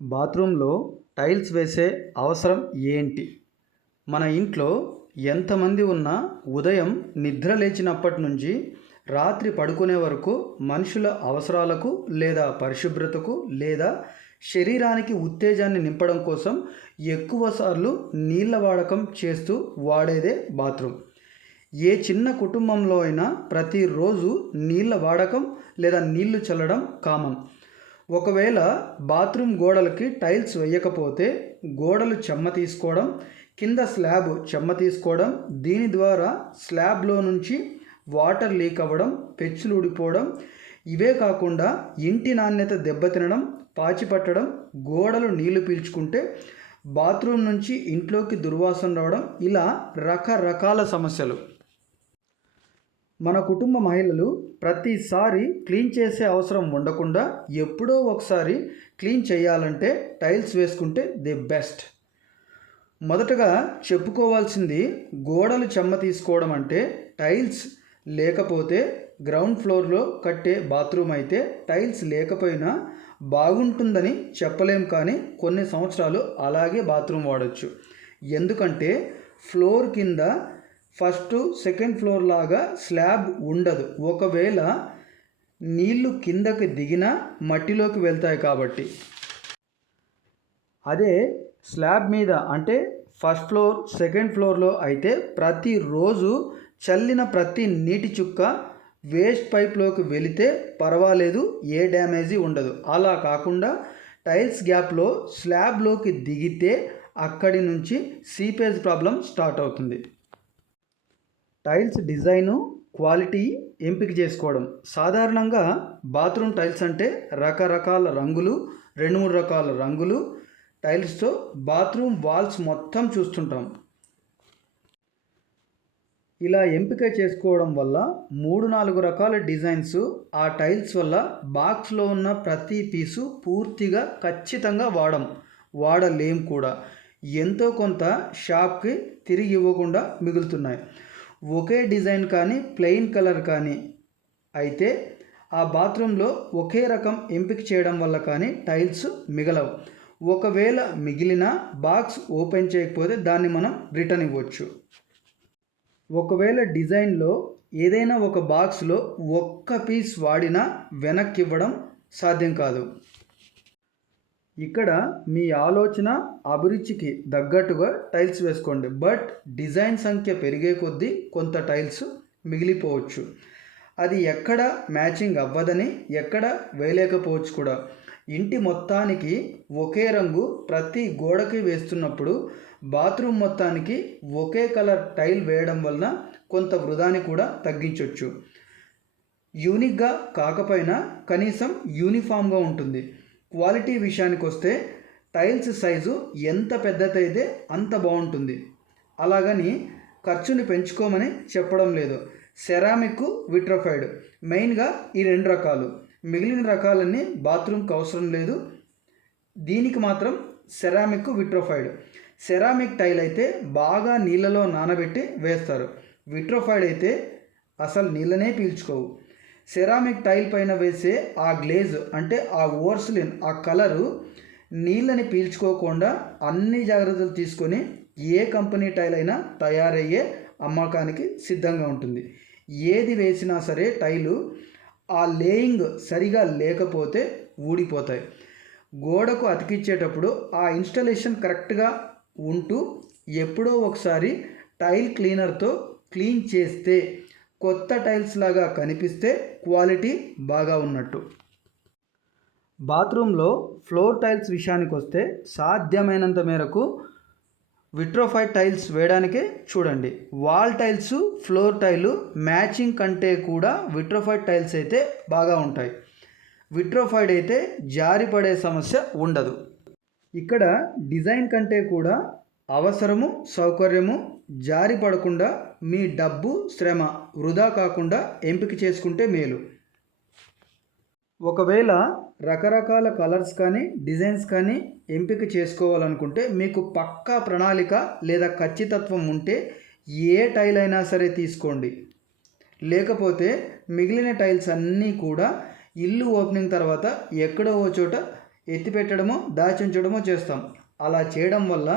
బాత్రూంలో టైల్స్ వేసే అవసరం ఏంటి? మన ఇంట్లో ఎంతమంది ఉన్నా ఉదయం నిద్ర లేచినప్పటి నుంచి రాత్రి పడుకునే వరకు మనుషుల అవసరాలకు లేదా పరిశుభ్రతకు లేదా శరీరానికి ఉత్తేజాన్ని నింపడం కోసం ఎక్కువ సార్లు నీళ్ళ వాడకం చేస్తూ వాడేదే బాత్రూమ్. ఏ చిన్న కుటుంబంలో అయినా ప్రతిరోజు నీళ్ళ వాడకం లేదా నీళ్లు చల్లడం కామన్. ఒకవేళ బాత్రూమ్ గోడలకి టైల్స్ వేయకపోతే గోడలు చెమ్మ తీసుకోవడం, కింద స్లాబ్ చెమ్మ తీసుకోవడం, దీని ద్వారా స్లాబ్లో నుంచి వాటర్ లీక్ అవ్వడం, పెచ్చులు ఊడిపోవడం, ఇవే కాకుండా ఇంటి నాణ్యత దెబ్బతినడం, పాచి పట్టడం, గోడలు నీళ్లు పీల్చుకుంటే బాత్రూమ్ నుంచి ఇంట్లోకి దుర్వాసన రావడం, ఇలా రకరకాల సమస్యలు. మన కుటుంబ మహిళలు ప్రతిసారి క్లీన్ చేసే అవసరం ఉండకుండా ఎప్పుడో ఒకసారి క్లీన్ చేయాలంటే టైల్స్ వేసుకుంటే ది బెస్ట్. మొదటగా చెప్పుకోవాల్సింది, గోడలు చెమ్మ తీసుకోవడం అంటే టైల్స్ లేకపోతే గ్రౌండ్ ఫ్లోర్లో కట్టే బాత్రూమ్ అయితే టైల్స్ లేకపోయినా బాగుంటుందని చెప్పలేం, కానీ కొన్ని సంవత్సరాలు అలాగే బాత్రూమ్ వాడచ్చు. ఎందుకంటే ఫ్లోర్ కింద ఫస్ట్ సెకండ్ ఫ్లోర్ లాగా స్లాబ్ ఉండదు. ఒకవేళ నీళ్లు కిందకి దిగినా మట్టిలోకి వెళ్తాయి కాబట్టి. అదే స్లాబ్ మీద అంటే ఫస్ట్ ఫ్లోర్ సెకండ్ ఫ్లోర్లో అయితే ప్రతిరోజు చల్లిన ప్రతి నీటి చుక్క వేస్ట్ పైప్లోకి వెళితే పర్వాలేదు, ఏ డ్యామేజీ ఉండదు. అలా కాకుండా టైల్స్ గ్యాప్లో స్లాబ్లోకి దిగితే అక్కడి నుంచి సీపేజ్ ప్రాబ్లం స్టార్ట్ అవుతుంది. టైల్స్ డిజైను, క్వాలిటీ ఎంపిక చేసుకోవడం. సాధారణంగా బాత్రూమ్ టైల్స్ అంటే రకరకాల రంగులు, 2-3 రకాల రంగులు టైల్స్తో బాత్రూమ్ వాల్స్ మొత్తం చూస్తుంటాం. ఇలా ఎంపిక చేసుకోవడం వల్ల 3-4 రకాల డిజైన్స్ ఆ టైల్స్ వల్ల బాక్స్లో ఉన్న ప్రతి పీసు పూర్తిగా ఖచ్చితంగా వాడలేం కూడా. ఎంతో కొంత షాప్కి తిరిగి ఇవ్వకుండా మిగులుతున్నాయి. ఒకే డిజైన్ కానీ ప్లెయిన్ కలర్ కానీ అయితే ఆ బాత్రూంలో ఒకే రకం ఎంపిక చేయడం వల్ల కానీ టైల్స్ మిగలవు. ఒకవేళ మిగిలిన బాక్స్ ఓపెన్ చేయకపోతే దాన్ని మనం రిటర్న్ ఇవ్వచ్చు. ఒకవేళ డిజైన్లో ఏదైనా ఒక బాక్స్లో ఒక్క పీస్ వాడినా వెనక్కి ఇవ్వడం సాధ్యం కాదు. ఇక్కడ మీ ఆలోచన అభిరుచికి తగ్గట్టుగా టైల్స్ వేసుకోండి. బట్ డిజైన్ సంఖ్య పెరిగే కొద్దీ కొంత టైల్స్ మిగిలిపోవచ్చు. అది ఎక్కడ మ్యాచింగ్ అవ్వదని ఎక్కడ వేయలేకపోవచ్చు కూడా. ఇంటి మొత్తానికి ఒకే రంగు ప్రతి గోడకి వేస్తున్నప్పుడు బాత్రూమ్ మొత్తానికి ఒకే కలర్ టైల్ వేయడం వలన కొంత వృధాని కూడా తగ్గించవచ్చు. యూనిక్గా కాకపోయినా కనీసం యూనిఫామ్గా ఉంటుంది. క్వాలిటీ విషయానికి వస్తే టైల్స్ సైజు ఎంత పెద్దదైతే అంత బాగుంటుంది. అలాగని ఖర్చుని పెంచుకోమని చెప్పడం లేదు. సెరామిక్, విట్రోఫైడ్ మెయిన్గా ఈ 2 రకాలు. మిగిలిన రకాలన్నీ బాత్రూమ్కి అవసరం లేదు. దీనికి మాత్రం సెరామిక్, విట్రోఫైడ్. సెరామిక్ టైల్ అయితే బాగా నీళ్ళలో నానబెట్టి వేస్తారు. విట్రోఫైడ్ అయితే అసలు నీళ్ళనే పీల్చుకోవు. సెరామిక్ టైల్ పైన వేసే ఆ గ్లేజ్ అంటే ఆ ఓర్సిలిన్, ఆ కలరు నీళ్ళని పీల్చుకోకుండా అన్ని జాగ్రత్తలు తీసుకొని ఏ కంపెనీ టైల్ అయినా తయారయ్యే అమ్మకానికి సిద్ధంగా ఉంటుంది. ఏది వేసినా సరే టైలు ఆ లేయింగ్ సరిగా లేకపోతే ఊడిపోతాయి. గోడకు అతికించేటప్పుడు ఆ ఇన్స్టలేషన్ కరెక్ట్గా ఉంటూ ఎప్పుడో ఒకసారి టైల్ క్లీనర్తో క్లీన్ చేస్తే కొత్త టైల్స్ లాగా కనిపిస్తే క్వాలిటీ బాగా ఉన్నట్టు. బాత్రూంలో ఫ్లోర్ టైల్స్ విషయానికి వస్తే సాధ్యమైనంత మేరకు విట్రోఫైడ్ టైల్స్ వేయడానికే చూడండి. వాల్ టైల్స్, ఫ్లోర్ టైలు మ్యాచింగ్ కంటే కూడా విట్రోఫైడ్ టైల్స్ అయితే బాగా ఉంటాయి. విట్రోఫైడ్ అయితే జారి పడే సమస్య ఉండదు. ఇక్కడ డిజైన్ కంటే కూడా అవసరము, సౌకర్యము, జారి పడకుండా మీ డబ్బు, శ్రమ వృధా కాకుండా ఎంపిక చేసుకుంటే మేలు. ఒకవేళ రకరకాల కలర్స్ కానీ డిజైన్స్ కానీ ఎంపిక చేసుకోవాలనుకుంటే మీకు పక్కా ప్రణాళిక లేదా ఖచ్చితత్వం ఉంటే ఏ టైల్ అయినా సరే తీసుకోండి. లేకపోతే మిగిలిన టైల్స్ అన్నీ కూడా ఇల్లు ఓపెనింగ్ తర్వాత ఎక్కడో ఓ చోట ఎత్తిపెట్టడమో దాచుంచడమో చేస్తాం. అలా చేయడం వల్ల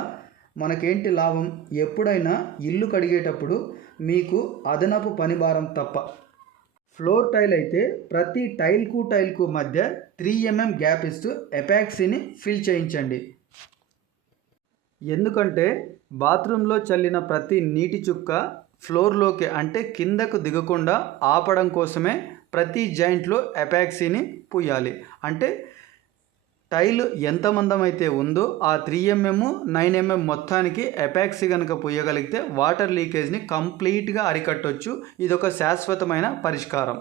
మనకేంటి లాభం? ఎప్పుడైనా ఇల్లు కడిగేటప్పుడు మీకు అదనపు పని భారం తప్ప. ఫ్లోర్ టైల్ అయితే ప్రతి టైల్కు మధ్య 3 mm గ్యాప్ ఇస్తూ ఎపాక్సీని ఫిల్ చేయించండి. ఎందుకంటే బాత్రూంలో చల్లిన ప్రతి నీటి చుక్క ఫ్లోర్లోకి అంటే కిందకు దిగకుండా ఆపడం కోసమే ప్రతి జాయింట్లో ఎపాక్సీని పూయాలి. అంటే టైల్ ఎంత మందం అయితే ఉందో ఆ 3 mm 9 mm మొత్తానికి ఎపాక్సీ కనుక పూయగలిగితే వాటర్ లీకేజ్ని కంప్లీట్గా అరికట్టవచ్చు. ఇదొక శాశ్వతమైన పరిష్కారం.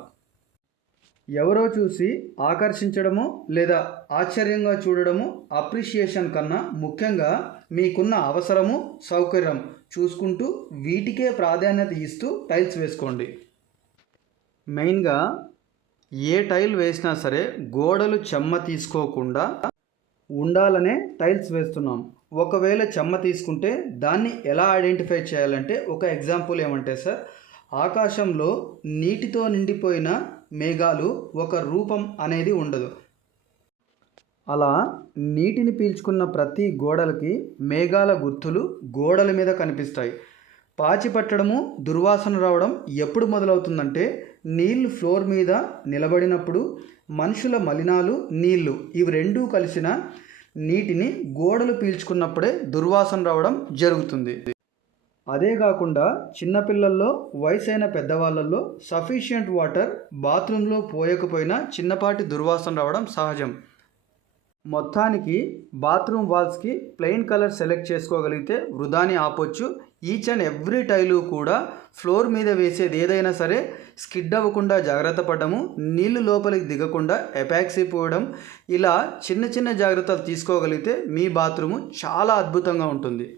ఎవరో చూసి ఆకర్షించడము లేదా ఆశ్చర్యంగా చూడడము అప్రిషియేషన్ కన్నా ముఖ్యంగా మీకున్న అవసరము సౌకర్యం చూసుకుంటూ వీటికే ప్రాధాన్యత ఇస్తూ టైల్స్ వేసుకోండి. మెయిన్గా ఏ టైల్ వేసినా సరే గోడలు చెమ్మ తీసుకోకుండా ఉండాలనే టైల్స్ వేస్తున్నాం. ఒకవేళ చెమ్మ తీసుకుంటే దాన్ని ఎలా ఐడెంటిఫై చేయాలంటే ఒక ఎగ్జాంపుల్ ఏమంటే సార్, ఆకాశంలో నీటితో నిండిపోయిన మేఘాలు ఒక రూపం అనేది ఉండదు. అలా నీటిని పీల్చుకున్న ప్రతి గోడలకి మేఘాల గుర్తులు గోడల మీద కనిపిస్తాయి. పాచి పట్టడము, దుర్వాసన రావడం ఎప్పుడు మొదలవుతుందంటే నీళ్లు ఫ్లోర్ మీద నిలబడినప్పుడు, మనుషుల మలినాలు, నీళ్లు ఇవి రెండూ కలిసిన నీటిని గోడలు పీల్చుకున్నప్పుడే దుర్వాసన రావడం జరుగుతుంది. అదే కాకుండా చిన్నపిల్లల్లో, వయసైన పెద్దవాళ్ళల్లో సఫిషియంట్ వాటర్ బాత్రూంలో పోయకపోయినా చిన్నపాటి దుర్వాసన రావడం సహజం. మొత్తానికి బాత్రూమ్ వాల్స్కి ప్లెయిన్ కలర్ సెలెక్ట్ చేసుకోగలిగితే వృధాని ఆపొచ్చు. ఈచ్ అండ్ ఎవ్రీ టైలు కూడా ఫ్లోర్ మీద వేసేది ఏదైనా సరే స్కిడ్ అవ్వకుండా జాగ్రత్త పడము, నీళ్లు లోపలికి దిగకుండా ఎపాక్సీ పోయడం, ఇలా చిన్న చిన్న జాగ్రత్తలు తీసుకోగలిగితే మీ బాత్రూము చాలా అద్భుతంగా ఉంటుంది.